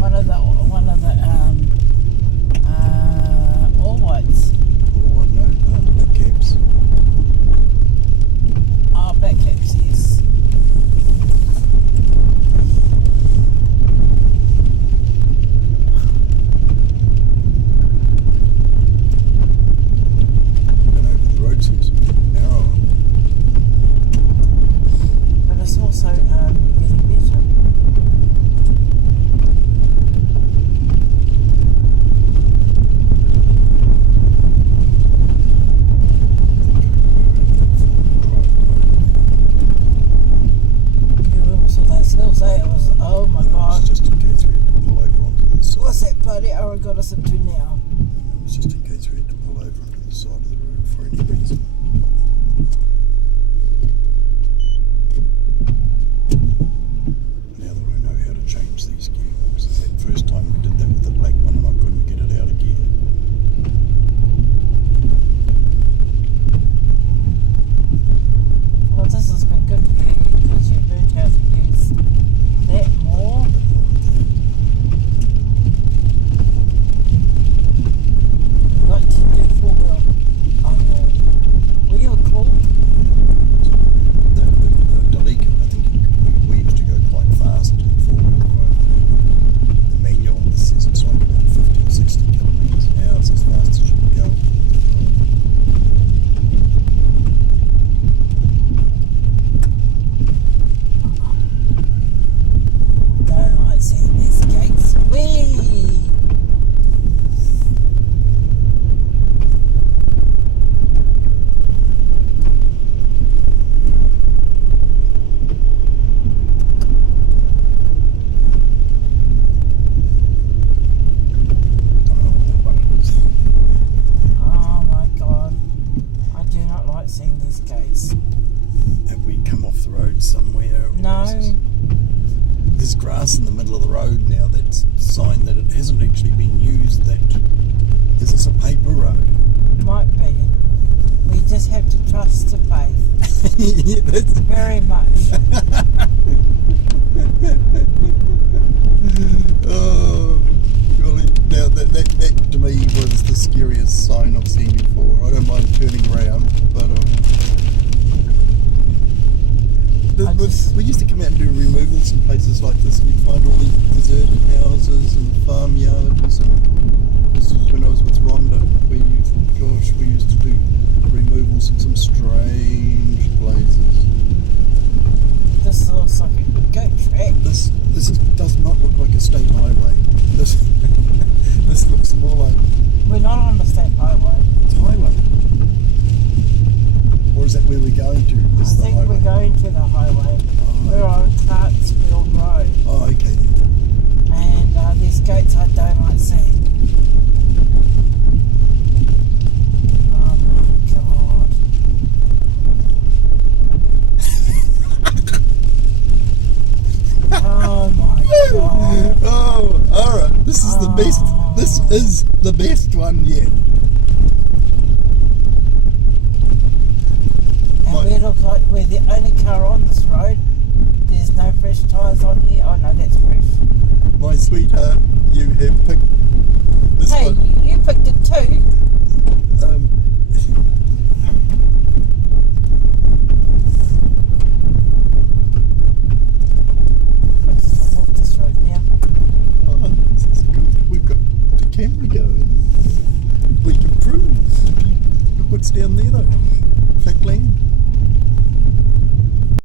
One of the all whites. Oh, no, black caps. Oh, black caps, yes. I know, the road seems narrower. But it's also getting better. It was, oh my god. It's just in case we had to pull over onto the side. What's that bloody hour got us into now? It was just in case we had to pull over onto the side of the road for any reason. Now that I know how to change these gearboxes, it's the first time we did that with the black one and I couldn't get it out of gear. Well, this has been good for you because you've learned how to use that more. Like to do four-wheel on the wheel called. The Daleka, I think we used to go quite fast in four-wheel drive. The manual on this says it's like about 50 or 60 kilometres an hour. It's as fast as you can go. Don't like seeing these gates. Whee! Oh my god. I do not like seeing these gates. Have we come off the road somewhere? Or No. There's grass in the middle of the road now. That's a sign that it hasn't actually been used. Is this a paper road? Might be. We just have to trust the faith. Yeah, that's Very much. oh, golly. Now that to me was the scariest sign I've seen before. I don't mind turning around, but we used to come out and do removals in places like this, and we'd find all these deserted houses and farmyards, and this is when I was with Rhonda. We used to do removals in some strange places. This looks like a goat track. This does not look like a state highway. This looks more like We're not on the state highway. it's a highway. Or is that where we're going to? I This is the think highway. we're going to the highway. We're on Clarkesfield Rd. Oh, okay then. And these gates I don't like seeing. Oh my god. Oh my god. Oh, alright. This is the best. This is the best one yet. And we look like we're the only car on this road. There's no fresh tyres on here. Oh no, that's fresh. My sweetheart, you have picked this Hey, one. you picked it too. Let's off this road now. Oh, this is good. We've got the camera going. We can prove. Look what's down there though.